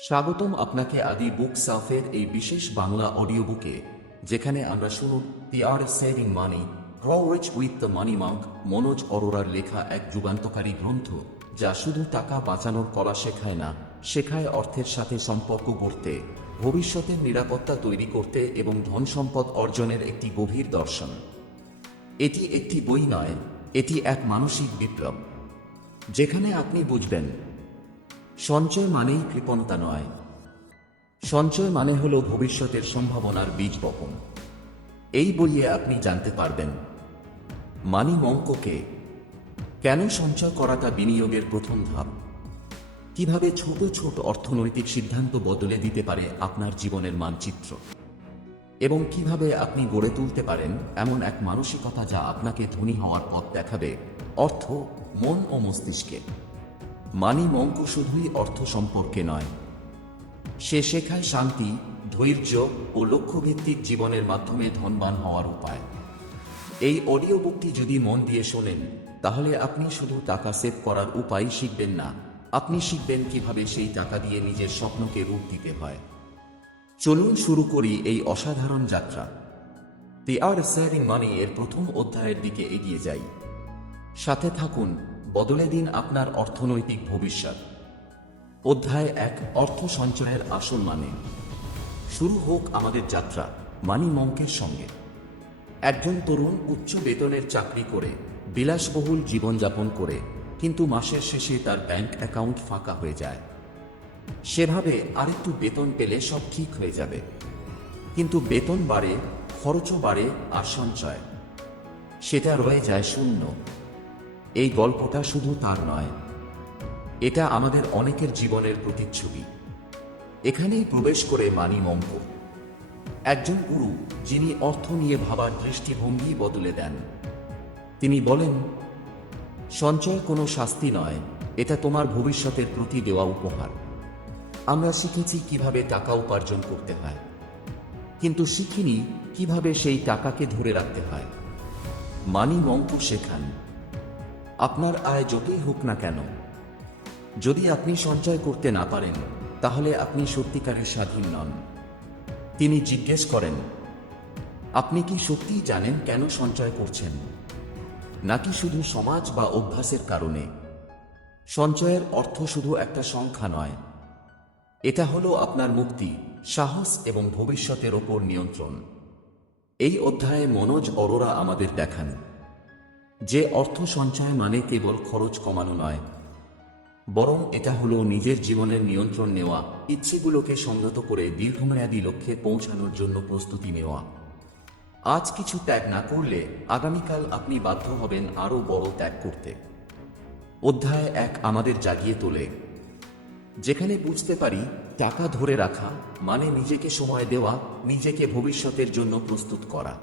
স্বাগতম আপনাকে আদি বুক সাফের এই বিশেষ বাংলা অডিও বুকে, যেখানে আমরা শুনুন the art of saving money, grow rich with the money monk, Manoj অরোরার লেখা এক যুগান্তকারী গ্রন্থ, যা শুধু টাকা বাঁচানোর কলা শেখায় না, শেখায় অর্থের সাথে সম্পর্ক গড়তে, ভবিষ্যতের নিরাপত্তা তৈরি করতে এবং ধন সম্পদ অর্জনের একটি গভীর দর্শন। এটি একটি বই নয়, এটি এক মানসিক বিপ্লব, যেখানে আপনি বুঝবেন সঞ্চয় মানেই কৃপণতা নয়। সঞ্চয় মানে হলো ভবিষ্যতের সম্ভাবনার বীজ বপন। এই বইয়ে আপনি জানতে পারবেন মানি মঙ্ককে, কেন সঞ্চয় করাটা বিনিয়োগের প্রথম ধাপ, কিভাবে ছোট ছোট অর্থনৈতিক সিদ্ধান্ত বদলে দিতে পারে আপনার জীবনের মানচিত্র, এবং কিভাবে আপনি গড়ে তুলতে পারেন এমন এক মানসিকতা যা আপনাকে ধনী হওয়ার পথ দেখাবে, অর্থ, মন ও মস্তিষ্কে। মানি মঙ্ক শুধুই অর্থ সম্পর্কে নয়, সে শেখায় শান্তি, ধৈর্য ও লক্ষ্যভিত্তিক জীবনের মাধ্যমে ধনবান হওয়ার উপায়। এই অডিও বুকটি যদি মন দিয়ে শোনেন, তাহলে আপনি শুধু টাকা সেভ করার উপায় শিখবেন না, আপনি শিখবেন কিভাবে সেই টাকা দিয়ে নিজের স্বপ্নকে রূপ দিতে হয়। চলুন শুরু করি এই অসাধারণ যাত্রা। দি আর্ট অফ সেভিং মানি এর প্রথম অধ্যায়ের দিকে এগিয়ে যাই। সাথে থাকুন, বদলে দিন আপনার অর্থনৈতিক ভবিষ্যৎ। অধ্যায় 1, অর্থ সঞ্চয়ের আসল মানে। শুরু হোক আমাদের যাত্রা মানি মঙ্কের সঙ্গে। একজন তরুণ উচ্চ বেতনের চাকরি করে, বিলাসবহুল জীবনযাপন করে, কিন্তু মাসের শেষে তার ব্যাংক অ্যাকাউন্ট ফাঁকা হয়ে যায়। সেভাবে আরেকটু বেতন পেলে সব ঠিক হয়ে যাবে। কিন্তু বেতন বাড়ে, খরচও বাড়ে, আর সঞ্চয় সেটা রয়ে যায় শূন্য। এই গল্পটা শুধু তার নয়, এটা আমাদের অনেকের জীবনের প্রতিচ্ছবি। এখানেই প্রবেশ করে মানি মঙ্ক, একজন গুরু যিনি অর্থ নিয়ে ভাবার দৃষ্টিভঙ্গি বদলে দেন। তিনি বলেন, সঞ্চয় কোনো শাস্তি নয়, এটা তোমার ভবিষ্যতের প্রতি দেওয়া উপহার। আমরা শিখেছি কিভাবে টাকা উপার্জন করতে হয়, কিন্তু শিখিনি কিভাবে সেই টাকাকে ধরে রাখতে হয়। মানি মঙ্ক শেখান, আপনার আয় যতই হোক না কেন, যদি আপনি সঞ্চয় করতে না পারেন, তাহলে আপনি সত্যিকারের স্বাধীন নন। তিনি জিজ্ঞেস করেন, আপনি কি সত্যিই জানেন কেন সঞ্চয় করছেন, নাকি শুধু সমাজ বা অভ্যাসের কারণে? সঞ্চয়ের অর্থ শুধু একটা সংখ্যা নয়, এটা হলো আপনার মুক্তি, সাহস এবং ভবিষ্যতের ওপর নিয়ন্ত্রণ। এই অধ্যায়ে মনোজ অরোরা আমাদের দেখান যে অর্থ সঞ্চয় মানে কেবল খরচ কমানো নয়, বরং এটা হলো নিজের জীবনের নিয়ন্ত্রণ নেওয়া, ইচ্ছেগুলোকে সংযত করে দীর্ঘমেয়াদী লক্ষ্যে পৌঁছানোর জন্য প্রস্তুতি নেওয়া। আজ কিছু ত্যাগ না করলে আগামীকাল আপনি বাধ্য হবেন আরও বড় ত্যাগ করতে। অধ্যায় 1 আমাদের জাগিয়ে তোলে, যেখানে বুঝতে পারি টাকা ধরে রাখা মানে নিজেকে সময় দেওয়া, নিজেকে ভবিষ্যতের জন্য প্রস্তুত করা।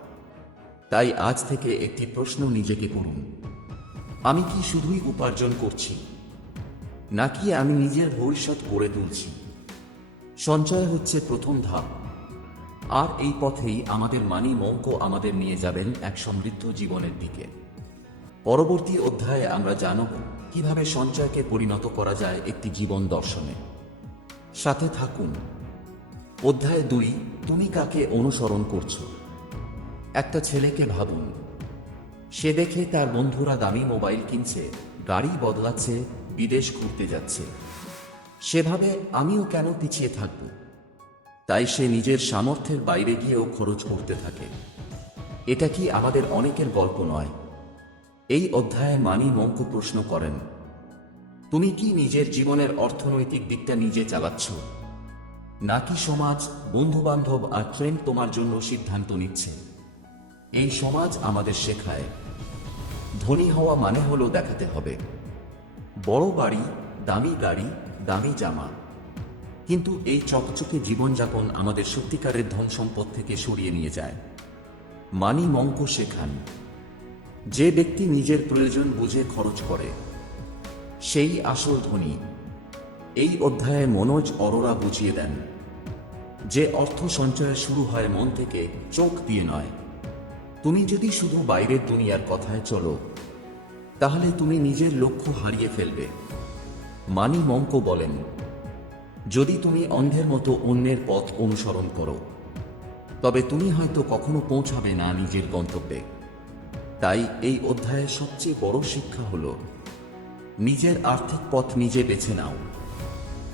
তাই আজ থেকে একটি প্রশ্ন নিজেকে করুন, আমি কি শুধুই উপার্জন করছি, নাকি আমি নিজের ভবিষ্যৎ গড়ে তুলছি? সঞ্চয় হচ্ছে প্রথম ধাপ, আর এই পথেই আমাদের মানি মঙ্ক আমাদের নিয়ে যাবেন এক সমৃদ্ধ জীবনের দিকে। পরবর্তী অধ্যায়ে আমরা জানব কিভাবে সঞ্চয়কে পরিণত করা যায় একটি জীবন দর্শনে। সাথে থাকুন। অধ্যায় 2, তুমি কাকে অনুসরণ করছো? একটা ছেলেকে ভাবুন, সে দেখে তার বন্ধুরা দামি মোবাইল কিনছে, গাড়ি বদলাচ্ছে, বিদেশ ঘুরতে যাচ্ছে। সেভাবে আমিও কেন পিছিয়ে থাকব? তাই সে নিজের সামর্থ্যের বাইরে গিয়েও খরচ করতে থাকে। এটা কি আমাদের অনেকের গল্প নয়? এই অধ্যায়ে মানি মঙ্ক প্রশ্ন করেন, তুমি কি নিজের জীবনের অর্থনৈতিক দিকটা নিজে চালাচ্ছ, নাকি সমাজ, বন্ধুবান্ধব আর ট্রেন্ড তোমার জন্য সিদ্ধান্ত নিচ্ছে? এই সমাজ আমাদের শেখায় ধনী হওয়া মানে হলো দেখাতে হবে বড় বাড়ি, দামি গাড়ি, দামি জামা। কিন্তু এই চকচকে জীবনযাপন আমাদের সত্যিকারের ধন সম্পদ থেকে সরিয়ে নিয়ে যায়। মানি মঙ্ক শেখান, যে ব্যক্তি নিজের প্রয়োজন বুঝে খরচ করে, সেই আসল ধনী। এই অধ্যায়ে মনোজ অরোরা বুঝিয়ে দেন যে অর্থ সঞ্চয় শুরু হয় মন থেকে, চোখ দিয়ে নয়। তুমি যদি শুধু বাইরের দুনিয়ার কথায় চলো, তাহলে তুমি নিজের লক্ষ্য হারিয়ে ফেলবে। মানি মঙ্ক বলেন, যদি তুমি অন্ধের মতো অন্যের পথ অনুসরণ করো, তবে তুমি হয়তো কখনো পৌঁছাবে না নিজের গন্তব্যে। তাই এই অধ্যায়ের সবচেয়ে বড় শিক্ষা হল নিজের আর্থিক পথ নিজে বেছে নাও।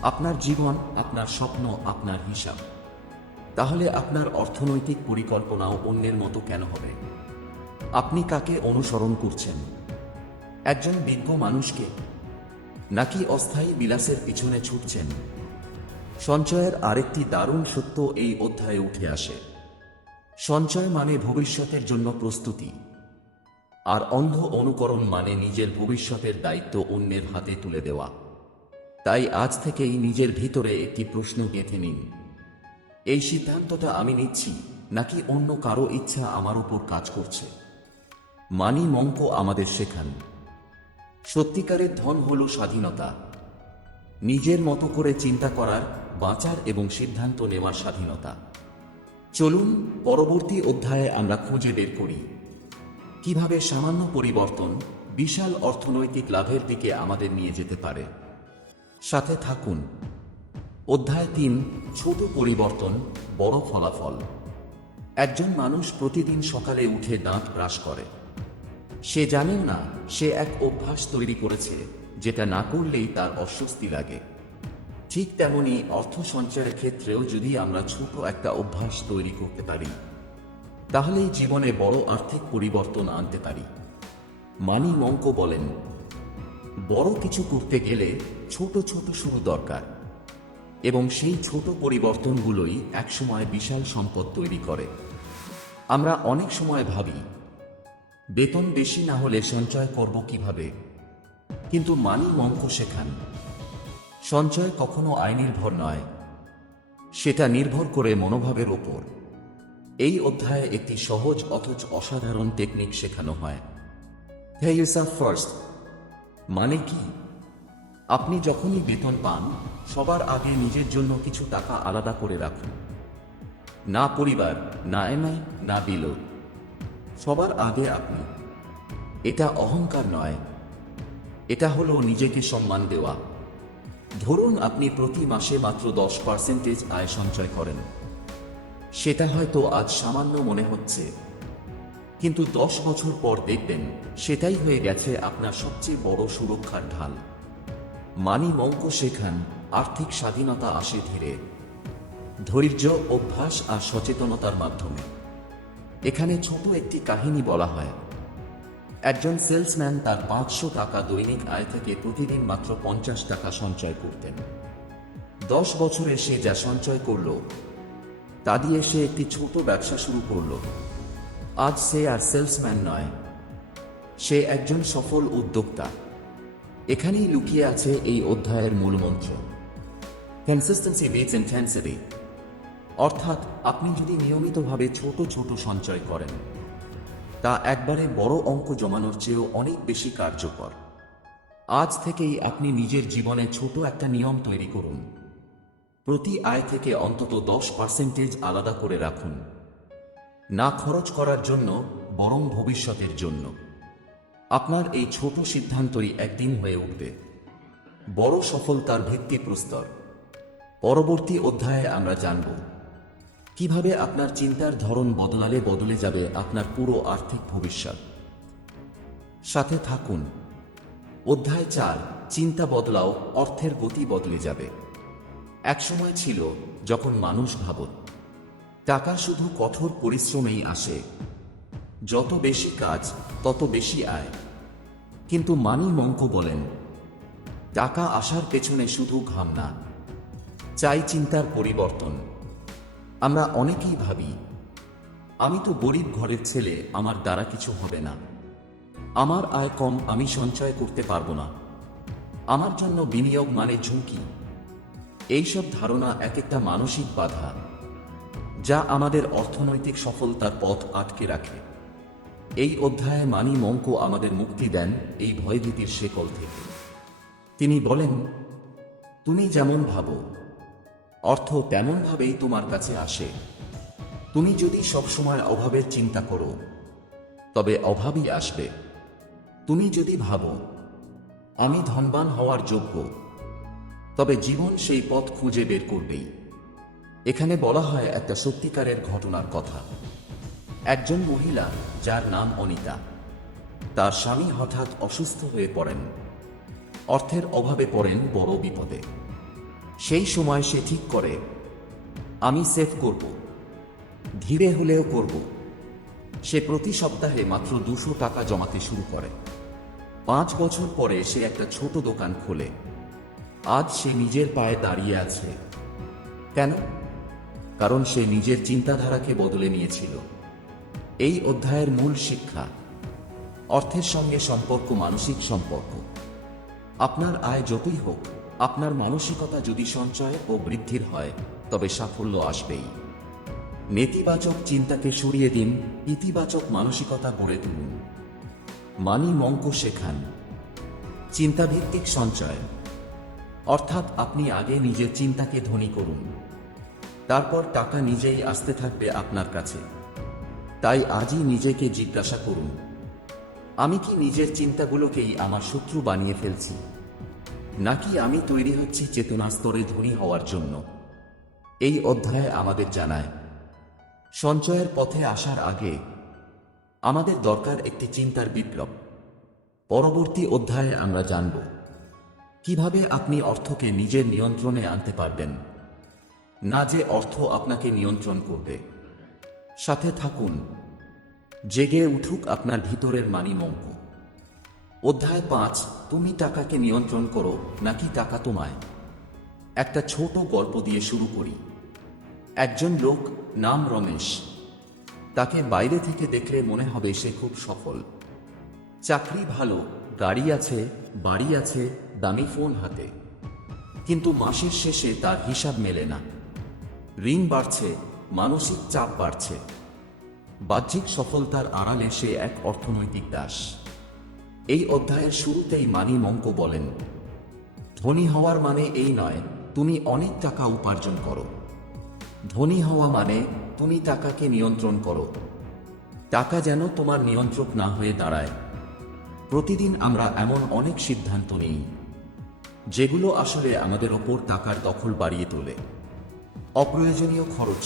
আপনার জীবন, আপনার স্বপ্ন, আপনার হিসাব। তাহলে আপনার অর্থনৈতিক পরিকল্পনাও অন্যের মতো কেন হবে? আপনি কাকে অনুসরণ করছেন? একজন বিজ্ঞ মানুষকে, নাকি অস্থায়ী বিলাসের পিছনে ছুটছেন? সঞ্চয়ের আরেকটি দারুণ সত্য এই অধ্যায়ে উঠে আসে। সঞ্চয় মানে ভবিষ্যতের জন্য প্রস্তুতি, আর অন্ধ অনুকরণ মানে নিজের ভবিষ্যতের দায়িত্ব অন্যের হাতে তুলে দেওয়া। তাই আজ থেকেই নিজের ভিতরে একটি প্রশ্ন গেঁথে নিন, এই সিদ্ধান্তটা আমি নিচ্ছি, নাকি অন্য কারো ইচ্ছা আমার উপর কাজ করছে? মানি মঙ্ক আমাদের শেখান, সত্যিকারের ধন হল স্বাধীনতা, নিজের মতো করে চিন্তা করার, বাঁচার এবং সিদ্ধান্ত নেওয়ার স্বাধীনতা। চলুন পরবর্তী অধ্যায়ে আমরা খুঁজে বের করি কিভাবে সামান্য পরিবর্তন বিশাল অর্থনৈতিক লাভের দিকে আমাদের নিয়ে যেতে পারে। সাথে থাকুন। অধ্যায় ৩, ছোট পরিবর্তন, বড় ফলাফল। একজন মানুষ প্রতিদিন সকালে উঠে দাঁত ব্রাশ করে। সে জানেও না সে এক অভ্যাস তৈরি করেছে, যেটা না করলেই তার অস্বস্তি লাগে। ঠিক তেমনি অর্থ সঞ্চয়ের ক্ষেত্রেও যদি আমরা ছোট একটা অভ্যাস তৈরি করতে পারি, তাহলেই জীবনে বড় আর্থিক পরিবর্তন আনতে পারি। মানি মঙ্ক বলেন, বড় কিছু করতে গেলে ছোট ছোট শুরু দরকার, এবং সেই ছোট পরিবর্তনগুলোই একসময় বিশাল সম্পদ তৈরি করে। আমরা অনেক সময় ভাবি, বেতন বেশি না হলে সঞ্চয় করব কিভাবে? কিন্তু মানি মঙ্ক শেখান, সঞ্চয় কখনো আয়নির্ভর নয়, সেটা নির্ভর করে মনোভাবের ওপর। এই অধ্যায়ে একটি সহজ অথচ অসাধারণ টেকনিক শেখানো হয়। পে ইয়োরসেলফ ফার্স্ট মানে কি? আপনি যখনই বেতন পান, সবার আগে নিজের জন্য কিছু টাকা আলাদা করে রাখুন। না পরিবার, না এমআই, না বিল, সবার আগে আপনি। এটা অহংকার নয়, এটা হলো নিজেকে সম্মান দেওয়া। ধরুন আপনি প্রতি মাসে মাত্র 10% আয় সঞ্চয় করেন। সেটা হয়তো আজ সামান্য মনে হচ্ছে, কিন্তু 10 বছর পর দেখবেন সেটাই হয়ে গেছে আপনার সবচেয়ে বড় সুরক্ষার ঢাল। মানি মঙ্ক শেখান, আর্থিক স্বাধীনতা আসে ধীরে, ধৈর্য, অভ্যাস আর সচেতনতার মাধ্যমে। এখানে ছোট একটি কাহিনী বলা হয়। একজন সেলসম্যান তার 500 টাকা দৈনিক আয় থেকে প্রতিদিন মাত্র 50 টাকা সঞ্চয় করতেন। 10 বছরে সে যা সঞ্চয় করল, তা দিয়ে সে একটি ছোট ব্যবসা শুরু করল। আজ সে আর সেলসম্যান নয়, সে একজন সফল উদ্যোক্তা। এখানেই লুকিয়ে আছে এই অধ্যায়ের মূলমন্ত্র, কনসিস্টেন্সি বিটস ইন্টেন্সিটি। অর্থাৎ আপনি যদি নিয়মিতভাবে ছোট ছোট সঞ্চয় করেন, তা একবারে বড় অঙ্ক জমানোর চেয়েও অনেক বেশি কার্যকর। আজ থেকেই আপনি নিজের জীবনে ছোট একটা নিয়ম তৈরি করুন। প্রতি আয় থেকে অন্তত 10% আলাদা করে রাখুন, না খরচ করার জন্য, বরং ভবিষ্যতের জন্য। আপনার এই ছোট সিদ্ধান্তই একদিন হয়ে উঠবে বড় সফলতার ভিত্তিপ্রস্তর। পরবর্তী অধ্যায়ে আমরা জানব কিভাবে আপনার চিন্তার ধরন বদলালে বদলে যাবে আপনার পুরো আর্থিক ভবিষ্যৎ। সাথে থাকুন। অধ্যায় 4, চিন্তা বদলাও, অর্থের গতি বদলে যাবে। একসময় ছিল যখন মানুষ ভাবত টাকা শুধু কঠোর পরিশ্রমেই আসে, যত বেশি কাজ তত বেশি আয়। কিন্তু মানি মঙ্ক বলেন, টাকা আসার পেছনে শুধু ঘাম না, চাই চিন্তার পরিবর্তন। আমরা অনেকেই ভাবি, আমি তো গরিব ঘরের ছেলে, আমার দ্বারা কিছু হবে না, আমার আয় কম, আমি সঞ্চয় করতে পারবো না, আমার জন্য বিনিয়োগ মানে ঝুঁকি। এইসব ধারণা এক একটা মানসিক বাধা, যা আমাদের অর্থনৈতিক সফলতার পথ আটকে রাখে। এই অধ্যায়ে মানি মঙ্ক আমাদের মুক্তি দেন এই ভয়ভীতির শেকল থেকে। তিনি বলেন, তুমি যেমন ভাবো, অর্থ তেমনভাবেই তোমার কাছে আসে। তুমি যদি সবসময় অভাবের চিন্তা করো, তবে অভাবই আসবে। তুমি যদি ভাবো আমি ধনবান হওয়ার যোগ্য, তবে জীবন সেই পথ খুঁজে বের করবেই। এখানে বলা হয় একটা সত্যিকারের ঘটনার কথা। একজন মহিলা, যার নাম অনিতা, তার স্বামী হঠাৎ অসুস্থ হয়ে পড়েন। অর্থের অভাবে পড়েন বড় বিপদে। সেই সময় সে ঠিক করে, আমি সেভ করব, ধীরে হলেও করব। সে প্রতি সপ্তাহে মাত্র 200 টাকা জমাতে শুরু করে। 5 বছর পরে সে একটা ছোট দোকান খোলে। আজ সে নিজের পায়ে দাঁড়িয়ে আছে। কেন? কারণ সে নিজের চিন্তাধারাকে বদলে নিয়েছিল। এই অধ্যায়ের মূল শিক্ষা: অর্থের সঙ্গে সম্পর্ক মানসিক সম্পর্ক। আপনার আয় যতই হোক, আপনার মানসিকতা যদি সঞ্চয় ও বৃদ্ধির হয়, তবে সাফল্য আসবেই। নেতিবাচক চিন্তাকে সরিয়ে দিন, ইতিবাচক মানসিকতা গড়ে তুলুন। মানি মঙ্ক শেখান চিন্তাভিত্তিক সঞ্চয়, অর্থাৎ আপনি আগে নিজের চিন্তাকে ধনী করুন, তারপর টাকা নিজেই আসতে থাকবে আপনার কাছে। তাই আজই নিজেকে জিজ্ঞাসা করুন, আমি কি নিজের চিন্তাগুলোকেই আমার শত্রু বানিয়ে ফেলছি, নাকি আমি তৈরি হচ্ছি চেতনা স্তরে ধনী হওয়ার জন্য? এই অধ্যায় আমাদের জানায়, সঞ্চয়ের পথে আসার আগে আমাদের দরকার একটি চিন্তার বিপ্লব। পরবর্তী অধ্যায়ে আমরা জানব কিভাবে আপনি অর্থকে নিজের নিয়ন্ত্রণে আনতে পারবেন, না যে অর্থ আপনাকে নিয়ন্ত্রণ করবে। সাথে থাকুন, জেগে উঠুক আপনার ভিতরের মানি মঙ্ক। অধ্যায় 5, তুমি টাকাকে নিয়ন্ত্রণ করো নাকি টাকা তোমায়। একটা ছোট গল্প দিয়ে শুরু করি। একজন লোক, নাম রমেশ। তাকে বাইরে থেকে দেখলে মনে হবে সে খুব সফল। চাকরি ভালো, গাড়ি আছে, বাড়ি আছে, দামি ফোন হাতে। কিন্তু মাসের শেষে তার হিসাব মেলে না। ঋণ বাড়ছে, মানসিক চাপ বাড়ছে। বাহ্যিক সফলতার আড়ালে সে এক অর্থনৈতিক দাস। এই অধ্যায়ের শুরুতেই মানি মঙ্ক বলেন, ধনী হওয়ার মানে এই নয় তুমি অনেক টাকা উপার্জন করো। ধনী হওয়া মানে তুমি টাকাকে নিয়ন্ত্রণ করো। টাকা যেন তোমার নিয়ন্ত্রক না হয়ে দাঁড়ায়। প্রতিদিন আমরা এমন অনেক সিদ্ধান্ত নিই যেগুলো আসলে আমাদের ওপর টাকার দখল বাড়িয়ে তোলে। অপ্রয়োজনীয় খরচ,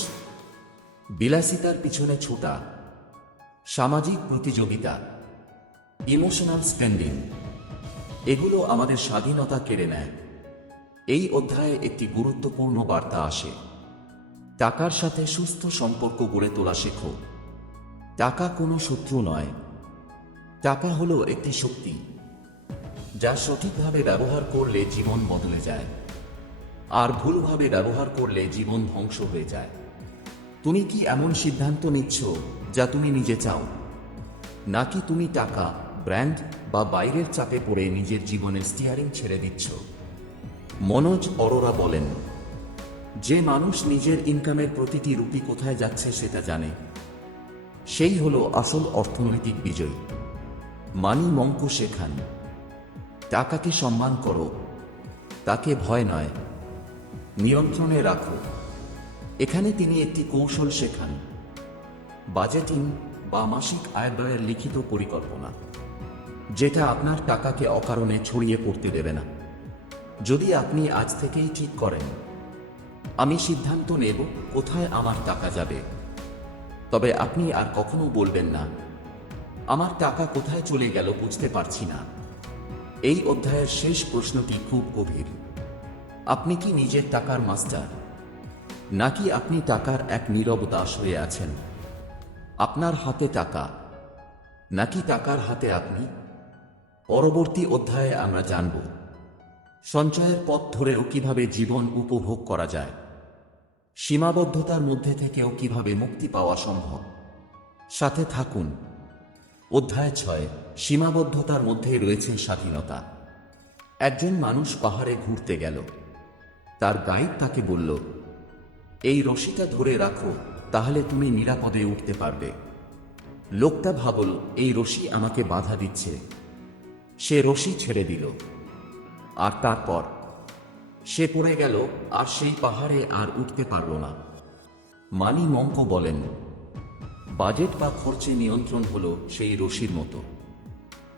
বিলাসিতার পিছনে ছোটা, সামাজিক প্রতিযোগিতা, ইমোশনাল স্পেন্ডিং, এগুলো আমাদের স্বাধীনতা কেড়ে নেয়। এই অধ্যায়ে একটি গুরুত্বপূর্ণ বার্তা আসে, টাকার সাথে সুস্থ সম্পর্ক গড়ে তোলা শেখো। টাকা কোনো শত্রু নয়। টাকা হলো একটি শক্তি, যা সঠিকভাবে ব্যবহার করলে জীবন বদলে যায়, আর ভুলভাবে ব্যবহার করলে জীবন ধ্বংস হয়ে যায়। তুমি কি এমন সিদ্ধান্ত নিচ্ছ যা তুমি নিজে চাও, নাকি তুমি টাকা, ব্র্যান্ড বা বাইরের চাপে পড়ে নিজের জীবনের স্টিয়ারিং ছেড়ে দিচ্ছ? মনোজ অরোরা বলেন, যে মানুষ নিজের ইনকামের প্রতিটি রুপি কোথায় যাচ্ছে সেটা জানে, সেই হলো আসল অর্থনৈতিক বিজয়ী। মানি মঙ্ক শেখান, টাকাকে সম্মান করো, তাকে ভয় নয়, নিয়ন্ত্রণে রাখো। এখানে তিনি একটি কৌশল শেখান, বাজেটিং বা মাসিক আয় ব্যয়ের লিখিত পরিকল্পনা, যেটা আপনার টাকাকে অকারণে ছড়িয়ে পড়তে দেবে না। যদি আপনি আজ থেকেই ঠিক করেন, আমি সিদ্ধান্ত নেব কোথায় আমার টাকা যাবে, তবে আপনি আর কখনো বলবেন না, আমার টাকা কোথায় চলে গেল বুঝতে পারছি না। এই অধ্যায়ের শেষ প্রশ্নটি খুব গভীর। আপনি কি নিজের টাকার মাস্টার, নাকি আপনি টাকার এক নীরব দাস হয়ে আছেন? আপনার হাতে টাকা, নাকি টাকার হাতে আপনি? পরবর্তী অধ্যায়ে আমরা জানব সঞ্চয়ের পথ ধরেও কিভাবে জীবন উপভোগ করা যায়, সীমাবদ্ধতার মধ্যে থেকেও কিভাবে মুক্তি পাওয়া সম্ভব। সাথে থাকুন। অধ্যায় 6, সীমাবদ্ধতার মধ্যে রয়েছে স্বাধীনতা। একজন মানুষ পাহাড়ে ঘুরতে গেল। তার গাইড তাকে বলল, এই রশিটা ধরে রাখো, তাহলে তুমি নিরাপদে উঠতে পারবে। লোকটা ভাবল, এই রশি আমাকে বাধা দিচ্ছে। সে রশি ছেড়ে দিল, আর তারপর সে পড়ে গেল, আর সেই পাহাড়ে আর উঠতে পারল না। মানি মঙ্ক বলেন, বাজেট বা খরচে নিয়ন্ত্রণ হলো সেই রশির মতো।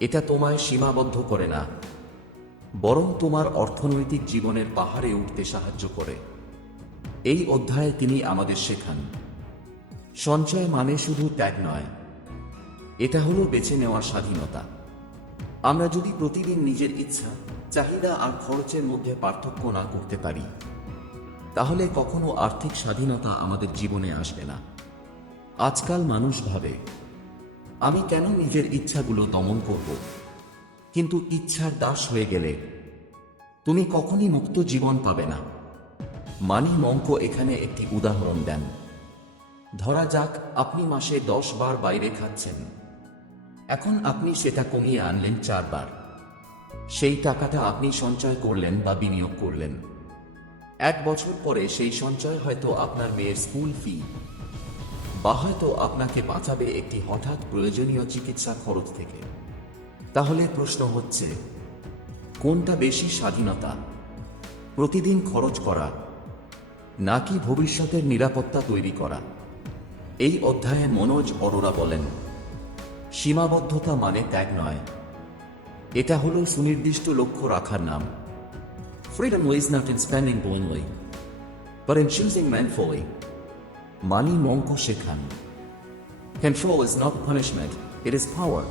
এটা তোমায় সীমাবদ্ধ করে না, বরং তোমার অর্থনৈতিক জীবনের পাহাড়ে উঠতে সাহায্য করে। এই অধ্যায়ে তিনি আমাদের শেখান, সঞ্চয় মানে শুধু ত্যাগ নয়, এটা হলো বেছে নেওয়ার স্বাধীনতা। আমরা যদি প্রতিদিন নিজের ইচ্ছা, চাহিদা আর খরচের মধ্যে পার্থক্য না করতে পারি, তাহলে কখনো আর্থিক স্বাধীনতা আমাদের জীবনে আসবে না। আজকাল মানুষ ভাবে, আমি কেন নিজের ইচ্ছাগুলো দমন করব? কিন্তু ইচ্ছার দাস হয়ে গেলে তুমি কখনই মুক্ত জীবন পাবে না। মানি মঙ্ক এখানে একটি উদাহরণ দেন। ধরা যাক আপনি মাসে 10 বার বাইরে খাচ্ছেন, এখন আপনি সেটা কমিয়ে আনলেন 4 বার। সেই টাকাটা আপনি সঞ্চয় করলেন বা বিনিয়োগ করলেন। 1 বছর পরে সেই সঞ্চয় হয়তো আপনার মেয়ের স্কুল ফি, বা হয়তো আপনাকে বাঁচাবে একটি হঠাৎ প্রয়োজনীয় চিকিৎসা খরচ থেকে। তাহলে প্রশ্ন হচ্ছে, কোনটা বেশি স্বাধীনতা? প্রতিদিন খরচ করা নাকি ভবিষ্যতের নিরাপত্তা তৈরি করা? এই অধ্যায়ে মনোজ অরোরা বলেন, সীমাবদ্ধতা মানে ত্যাগ নয়, এটা হলো সুনির্দিষ্ট লক্ষ্য রাখার নাম। Freedom lies not in spending blindly, but in choosing mindfully. Money Monk শেখান, Control is not punishment, it is power.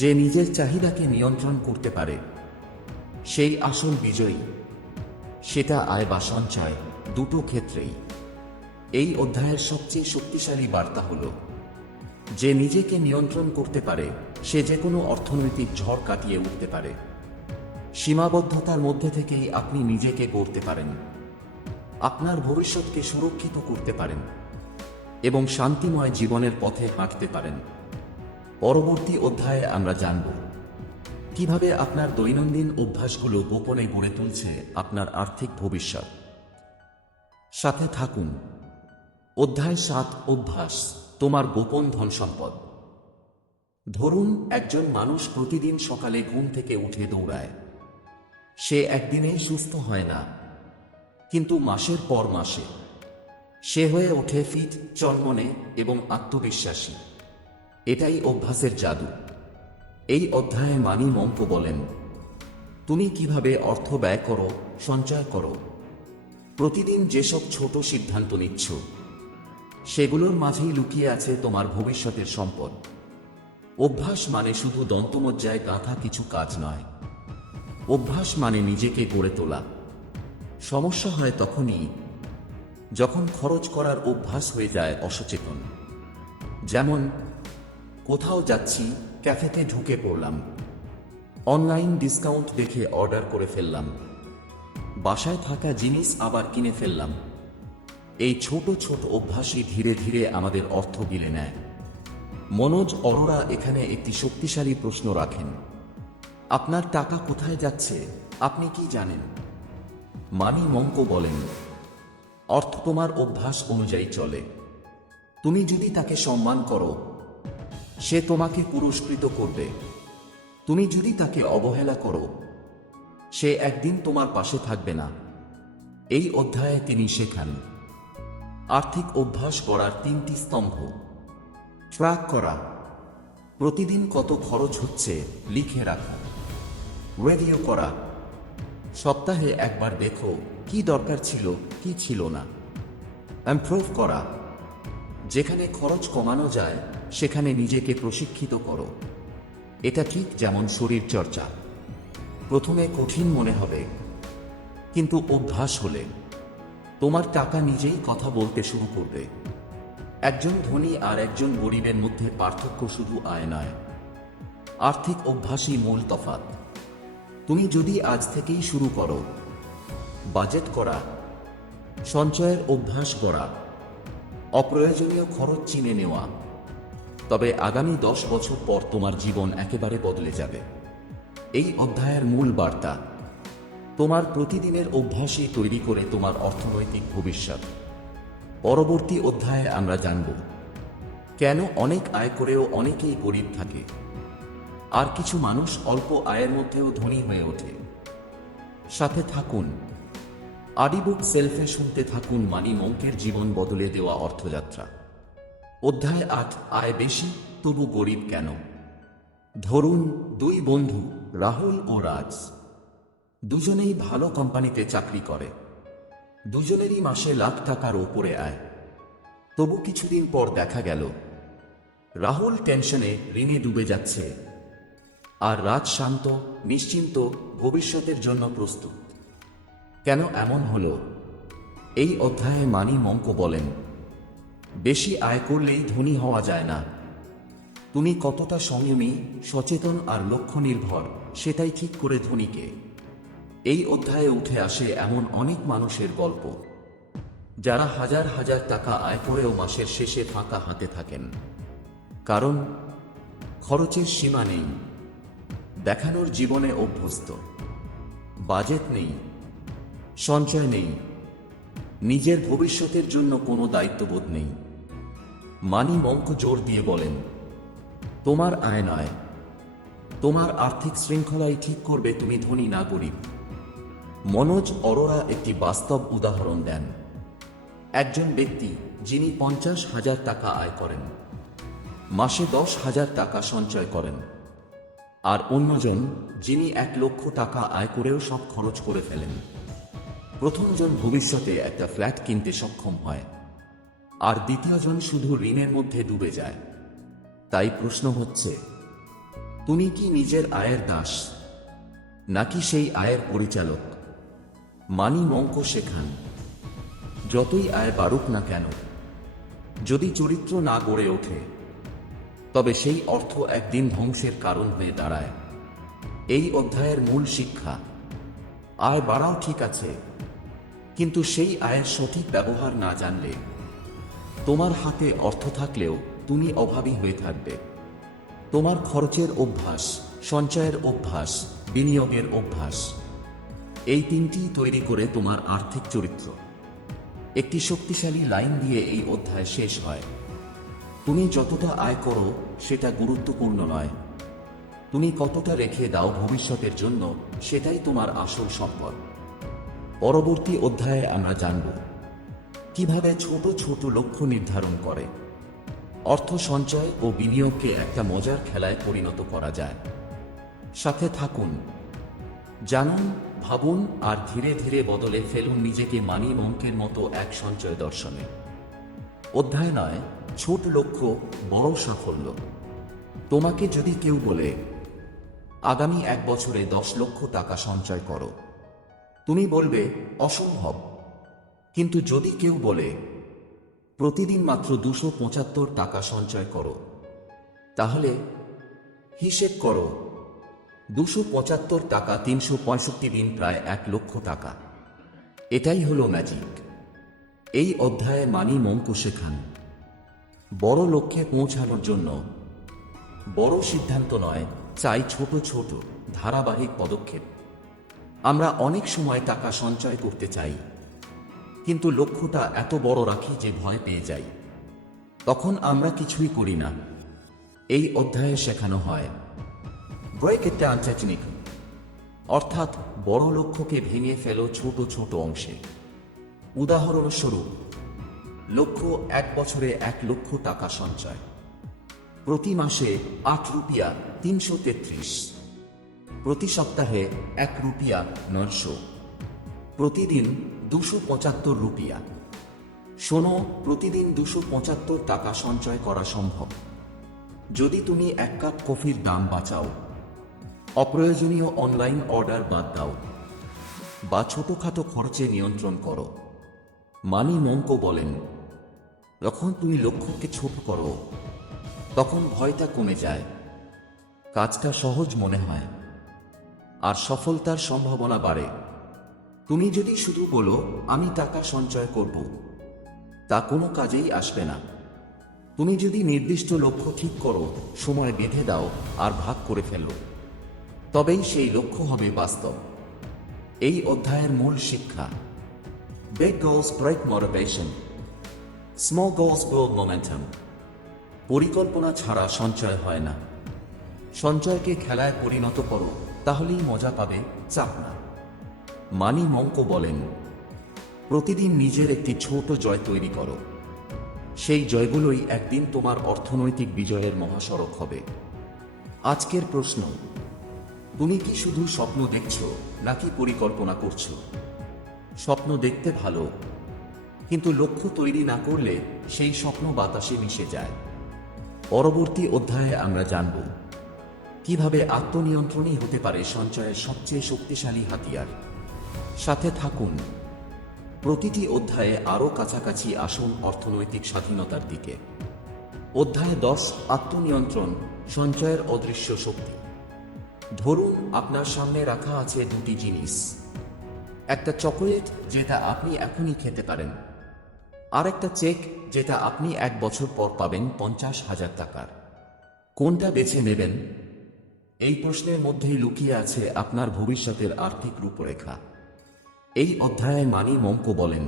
যে নিজের চাহিদাকে নিয়ন্ত্রণ করতে পারে সেই আসল বিজয়ী, সেটা আয় বা সঞ্চয় দুটো ক্ষেত্রেই। এই অধ্যায়ের সবচেয়ে শক্তিশালী বার্তা হল, যে নিজেকে নিয়ন্ত্রণ করতে পারে সে যে কোনো অর্থনৈতিক ঝড় কাটিয়ে উঠতে পারে। সীমাবদ্ধতার মধ্যে থেকেই আপনি নিজেকে গড়তে পারেন, আপনার ভবিষ্যৎকে সুরক্ষিত করতে পারেন এবং শান্তিময় জীবনের পথে হাঁটতে পারেন। পরবর্তী অধ্যায়ে আমরা জানব কিভাবে আপনার দৈনন্দিন অভ্যাসগুলো গোপনে গড়ে তুলছে আপনার আর্থিক ভবিষ্যৎ। সাথে থাকুন। অধ্যায় 7, অভ্যাস, তোমার গোপন ধনসম্পদ। ধরুন একজন মানুষ প্রতিদিন সকালে ঘুম থেকে উঠে দৌড়ায়। সে একদিনেই সুস্থ হয় না, কিন্তু মাসের পর মাসে সে হয়ে ওঠে ফিট, চনমনে এবং আত্মবিশ্বাসী। এটাই অভ্যাসের জাদু। এই অধ্যায়ে মানি মঙ্ক বলেন, তুমি কিভাবে অর্থ ব্যয় করো, সঞ্চয় করো, প্রতিদিন যেসব ছোট সিদ্ধান্ত নিচ্ছ, সেগুলোর মাঝেই লুকিয়ে আছে তোমার ভবিষ্যতের সম্পদ। অভ্যাস মানে শুধু দন্তমজ্জায় গাঁথা কিছু কাজ নয়, অভ্যাস মানে নিজেকে গড়ে তোলা। সমস্যা হয় তখনই যখন খরচ করার অভ্যাস হয়ে যায় অসচেতন। যেমন, কোথাও যাচ্ছি, ক্যাফেতে ঢুকে পড়লাম, অনলাইন ডিসকাউন্ট দেখে অর্ডার করে ফেললাম, বাসায় থাকা জিনিস আবার কিনে ফেললাম। এই ছোট ছোট অভ্যাসই ধীরে ধীরে আমাদের অর্থ গিলে নেয়। মনোজ অরোরা এখানে একটি শক্তিশালী প্রশ্ন রাখেন, আপনার টাকা কোথায় যাচ্ছে আপনি কি জানেন? মানি মঙ্ক বলেন, অর্থ তোমার অভ্যাস অনুযায়ী চলে। তুমি যদি তাকে সম্মান করো, সে তোমাকে পুরস্কৃত করবে। তুমি যদি তাকে অবহেলা করো, সে একদিন তোমার পাশে থাকবে না। এই অধ্যায়ে তিনি শেখান, আর্থিক অভ্যাস গড়ার 3টি স্তম্ভ। ট্র্যাক করা, প্রতিদিন কত খরচ হচ্ছে লিখে রাখা। রিভিউ করা, সপ্তাহে একবার দেখো কি দরকার ছিল, কি ছিল না। ইমপ্রুভ করা, যেখানে খরচ কমানো যায় সেখানে নিজেকে প্রশিক্ষিত করো। এটা ঠিক যেমন শরীর চর্চা, প্রথমে কঠিন মনে হবে, কিন্তু অভ্যাস হলে তোমার টাকা নিজেই কথা বলতে শুরু করবে। একজন ধনী আর একজন গরিবের মধ্যে পার্থক্য শুধু আয় নয়, আর্থিক অভ্যাসই মূল তফাৎ। তুমি যদি আজ থেকেই শুরু করো, বাজেট করা, সঞ্চয়ের অভ্যাস করা, অপ্রয়োজনীয় খরচ চিনে নেওয়া, তবে আগামী 10 বছর পর তোমার জীবন একেবারে বদলে যাবে। এই অধ্যায়ের মূল বার্তা, তোমার প্রতিদিনের অভ্যাসই তৈরি করে তোমার অর্থনৈতিক ভবিষ্যৎ। পরবর্তী অধ্যায়ে আমরা জানব কেন অনেক আয় করেও অনেকেই গরিব থাকে, আর কিছু মানুষ অল্প আয়ের মধ্যেও ধনী হয়ে ওঠে। সাথে থাকুন। অডিওবুক সেলফে শুনতে থাকুন মানি মঙ্কের জীবন বদলে দেওয়া অর্থযাত্রা। অধ্যায় 8, আয় বেশি তবু গরিব কেন। ধরুন 2 বন্ধু, রাহুল ও রাজ। দুজনেই ভালো কোম্পানিতে চাকরি করে, দুজনেরই মাসে লাখ টাকার ওপরে আয়। তবু কিছুদিন পর দেখা গেল রাহুল টেনশনে ঋণে ডুবে যাচ্ছে, আর রাজ শান্ত, নিশ্চিন্ত, ভবিষ্যতের জন্য প্রস্তুত। কেন এমন হলো? এই অধ্যায়ে মানি মঙ্ক বলেন, বেশি আয় করলেই ধনী হওয়া যায় না। তুমি কতটা সংযমী, সচেতন আর লক্ষ্য নির্ভর, সেটাই ঠিক করে ধনীকে। এই অধ্যায়ে উঠে আসে এমন অনেক মানুষের গল্প যারা হাজার হাজার টাকা আয় করেও মাসের শেষে ফাঁকা হাতে থাকেন। কারণ খরচের সীমা নেই, দেখানোর জীবনে অভ্যস্ত, বাজেট নেই, সঞ্চয় নেই, নিজের ভবিষ্যতের জন্য কোনো দায়িত্ববোধ নেই। মানি মঙ্ক জোর দিয়ে বলেন, তোমার আয় নয়, তোমার আর্থিক শৃঙ্খলাই ঠিক করবে তুমি ধনী না গরিব। মনোজ অরোরা একটি বাস্তব উদাহরণ দেন। একজন ব্যক্তি যিনি 50,000 টাকা আয় করেন, মাসে 10,000 টাকা সঞ্চয় করেন, আর অন্যজন যিনি 1 লক্ষ টাকা আয় করেও সব খরচ করে ফেলেন। প্রথমজন ভবিষ্যতে একটা ফ্ল্যাট কিনতে সক্ষম হয়, আর দ্বিতীয়জন শুধু ঋণের মধ্যে ডুবে যায়। তাই প্রশ্ন হচ্ছে, তুমি কি নিজের আয়ের দাস, নাকি সেই আয়ের পরিচালক? মানি মঙ্ক শেখান, যতই আয় বাড়ুক না কেন, যদি চরিত্র না গড়ে ওঠে, তবে সেই অর্থ একদিন ধ্বংসের কারণ হয়ে দাঁড়ায়। এই অধ্যায়ের মূল শিক্ষা, আয় বাড়াও ঠিক আছে, কিন্তু সেই আয়ের সঠিক ব্যবহার না জানলে, তোমার হাতে অর্থ থাকলেও তুমি অভাবী হয়ে থাকবে। তোমার খরচের অভ্যাস, সঞ্চয়ের অভ্যাস, বিনিয়োগের অভ্যাস, এই তিনটি তৈরি করে তোমার আর্থিক চরিত্র। একটি শক্তিশালী লাইন দিয়ে এই অধ্যায় শেষ হয়, তুমি যতটা আয় করো সেটা গুরুত্বপূর্ণ নয়, তুমি কতটা রেখে দাও ভবিষ্যতের জন্য, সেটাই তোমার আসল সম্পদ। পরবর্তী অধ্যায়ে আমরা জানব কিভাবে ছোট ছোট লক্ষ্য নির্ধারণ করে অর্থ সঞ্চয় ও বিনিয়োগকে একটা মজার খেলায় পরিণত করা যায়। সাথে থাকুন, জানুন, ভাবুন, আর ধীরে ধীরে বদলে ফেলুন নিজেকে মানি মঙ্কের মতো এক সঞ্চয় দর্শনে। অধ্যায় নয়, ছোট লক্ষ্য, বড় সাফল্য। তোমাকে যদি কেউ বলে আগামী 1 বছরে 10 লক্ষ টাকা সঞ্চয় করো, তুমি বলবে অসম্ভব। কিন্তু যদি কেউ বলে প্রতিদিন মাত্র 275 টাকা সঞ্চয় করো, তাহলে হিসেব করো, 275 টাকা 365 দিন, প্রায় 1 লক্ষ টাকা। এটাই হলো ম্যাজিক। এই অধ্যায়ে মানি মঙ্ক শেখান, বড় লক্ষ্যে পৌঁছানোর জন্য বড় সিদ্ধান্ত নয়, চাই ছোট ছোট ধারাবাহিক পদক্ষেপ। আমরা অনেক সময় টাকা সঞ্চয় করতে চাই, কিন্তু লক্ষ্যটা এত বড় রাখি যে ভয় পেয়ে যাই, তখন আমরা কিছুই করি না। এই অধ্যায়ে শেখানো হয় ব্রেক ইট ডাউন টেকনিক, অর্থাৎ বড় লক্ষ্যকে ভেঙে ফেলো ছোট ছোট অংশে। উদাহরণস্বরূপ, লক্ষ্য 1 বছরে 1 লক্ষ টাকা সঞ্চয়, প্রতি মাসে 8 রুপিয়া 333, প্রতি সপ্তাহে 1 রুপিয়া 900, প্রতিদিন 275 রুপিয়া। শোনো, প্রতিদিন 275 টাকা সঞ্চয় করা সম্ভব যদি তুমি 1 কাপ কফির দাম বাঁচাও, অপ্রয়োজনীয় অনলাইন অর্ডার বাদ দাও, বা ছোটখাটো খরচে নিয়ন্ত্রণ করো। মানি মঙ্ক বলেন, যখন তুমি লক্ষ্যকে ছোট করো, তখন ভয়টা কমে যায়, কাজটা সহজ মনে হয়, আর সফলতার সম্ভাবনা বাড়ে। তুমি যদি শুধু বলো আমি টাকা সঞ্চয় করব, তা কোনো কাজেই আসবে না। তুমি যদি নির্দিষ্ট লক্ষ্য ঠিক করো, সময় বেঁধে দাও, আর ভাগ করে ফেলো, তবেই সেই লক্ষ্য হবে বাস্তব। এই অধ্যায়ের মূল শিক্ষা, big goals break motivation, small goals build momentum. পরিকল্পনা ছাড়া সঞ্চয় হয় না। সঞ্চয়কে খেলায় পরিণত করো, তাহলেই মজা পাবে, চাপ না। মানি মঙ্ক বলেন, প্রতিদিন নিজের একটি ছোট জয় তৈরি করো, সেই জয়গুলোই একদিন তোমার অর্থনৈতিক বিজয়ের মহাসড়ক হবে। আজকের প্রশ্ন, তুমি কি শুধু স্বপ্ন দেখছো নাকি পরিকল্পনা করছো? স্বপ্ন দেখতে ভালো, কিন্তু লক্ষ্য তৈরি না করলে সেই স্বপ্ন বাতাসে মিশে যায়। পরবর্তী অধ্যায়ে আমরা জানব কিভাবে আত্মনিয়ন্ত্রণই হতে পারে সঞ্চয়ের সবচেয়ে শক্তিশালী হাতিয়ার। সাথে থাকুন। প্রতিটি অধ্যায়ে আরও কাছাকাছি আসুন অর্থনৈতিক স্বাধীনতার দিকে। অধ্যায় 10, আত্মনিয়ন্ত্রণ, সঞ্চয়ের অদৃশ্য শক্তি। ধরুন আপনার সামনে রাখা আছে দুটি জিনিস, একটা চকোলেট যেটা আপনি এখনই খেতে পারেন, আর একটা চেক যেটা আপনি 1 বছর পর পাবেন 50,000 টাকার। কোনটা বেছে নেবেন? এই প্রশ্নের মধ্যেই লুকিয়ে আছে আপনার ভবিষ্যতের আর্থিক রূপরেখা। এই অধ্যায়ে মানি মঙ্ক বলেন,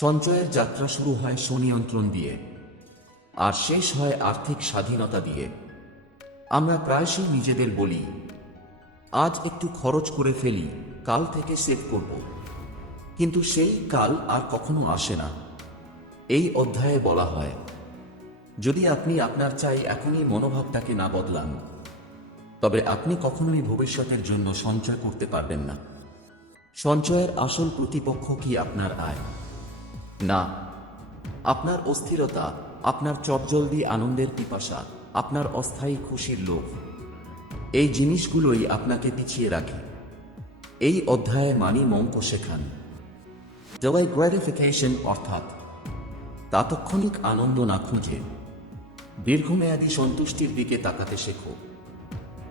সঞ্চয়ের যাত্রা শুরু হয় স্বনিয়ন্ত্রণ দিয়ে, আর শেষ হয় আর্থিক স্বাধীনতা দিয়ে। আমরা প্রায়শই নিজেদের বলি, আজ একটু খরচ করে ফেলি, কাল থেকে সেভ করব। কিন্তু সেই কাল আর কখনো আসে না। এই অধ্যায়ে বলা হয়, যদি আপনি আপনার চাই এখনই মনোভাবটাকে না বদলান, তবে আপনি কখনোই ভবিষ্যতের জন্য সঞ্চয় করতে পারবেন না। সঞ্চয়ের আসল প্রতিপক্ষ কি আপনার আয়? না, আপনার অস্থিরতা, আপনার চটজলদি আনন্দের পিপাসা, আপনার অস্থায়ী খুশির লোভ। এই জিনিসগুলোই আপনাকে পিছিয়ে রাখে। এই অধ্যায়ে মানি মঙ্ক শেখান ডিলেড গ্র্যাটিফিকেশন, অর্থাৎ তাৎক্ষণিক আনন্দ না খুঁজে দীর্ঘমেয়াদী সন্তুষ্টির দিকে তাকাতে শেখো।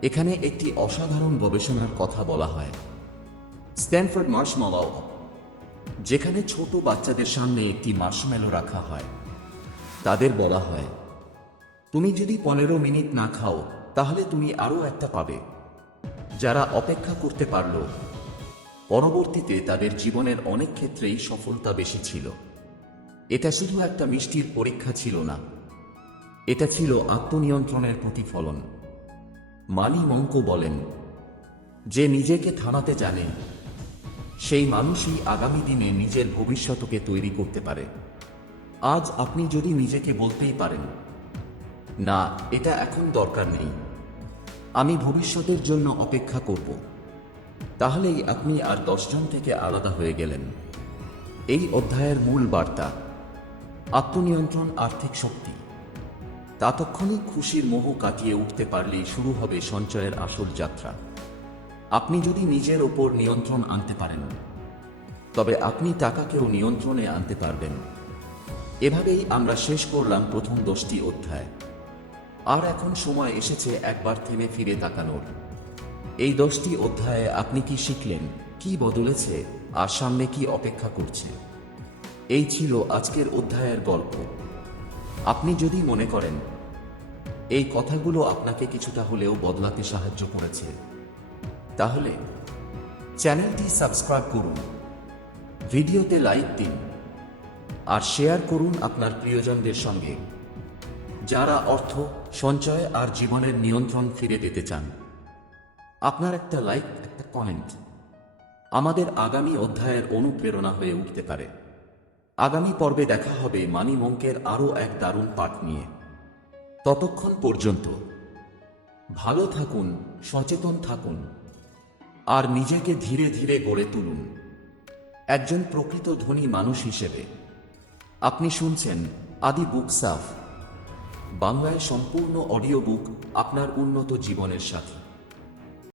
এখানে একটি অসাধারণ গবেষণার কথা বলা হয়, স্ট্যানফোর্ড মার্শম্যালো, যেখানে ছোট বাচ্চাদের সামনে একটি মার্শম্যালো রাখা হয়। তাদের বলা হয়, তুমি যদি 15 মিনিট না খাও তাহলে তুমি আরও একটা পাবে। যারা অপেক্ষা করতে পারল, পরবর্তীতে তাদের জীবনের অনেক ক্ষেত্রেই সফলতা বেশি ছিল। এটা শুধু একটা মিষ্টির পরীক্ষা ছিল না, এটা ছিল আত্মনিয়ন্ত্রণের প্রতিফলন। মানি মঙ্ক বলেন, যে নিজেকে থামাতে জানে সেই মানুষই আগামী দিনে নিজের ভবিষ্যৎকে তৈরি করতে পারে। আজ আপনি যদি নিজেকে বলতেই পারেন, না, এটা এখন দরকার নেই, আমি ভবিষ্যতের জন্য অপেক্ষা করব, তাহলেই আপনি আর 10 জন থেকে আলাদা হয়ে গেলেন। এই অধ্যায়ের মূল বার্তা, আত্মনিয়ন্ত্রণ আর্থিক শক্তি। তাৎক্ষণিক খুশির মোহ কাটিয়ে উঠতে পারলেই শুরু হবে সঞ্চয়ের আসল যাত্রা। আপনি যদি নিজের ওপর নিয়ন্ত্রণ আনতে পারেন, তবে আপনি টাকাকেও নিয়ন্ত্রণে আনতে পারবেন। এভাবেই আমরা শেষ করলাম প্রথম 10টি অধ্যায়। আর এখন সময় এসেছে একবার থেমে ফিরে তাকানোর। এই 10টি অধ্যায়ে আপনি কি শিখলেন, কি বদলেছে, আর সামনে কি অপেক্ষা করছে? এই ছিল আজকের অধ্যায়ের গল্প। আপনি যদি মনে করেন এই কথাগুলো আপনাকে কিছুটা হলেও বদলাতে সাহায্য করেছে, তাহলে চ্যানেলটি সাবস্ক্রাইব করুন, ভিডিওতে লাইক দিন, আর শেয়ার করুন আপনার প্রিয়জনদের সঙ্গে, যারা অর্থ, সঞ্চয় আর জীবনের নিয়ন্ত্রণ ফিরে পেতে চান। আপনার একটা লাইক, একটা কমেন্ট আমাদের আগামী অধ্যায়ের অনুপ্রেরণা হয়ে উঠতে পারে। আগামী পর্বে দেখা হবে মানি মঙ্কের আরও এক দারুণ পাঠ নিয়ে। ততক্ষণ পর্যন্ত ভালো থাকুন, সচেতন থাকুন, আর নিজেকে ধীরে ধীরে গড়ে তুলুন একজন প্রকৃত ধনী মানুষ হিসেবে। আপনি শুনছেন আদি বুক সাফ, বাংলায় সম্পূর্ণ অডিও বুক, আপনার উন্নত জীবনের সাথী।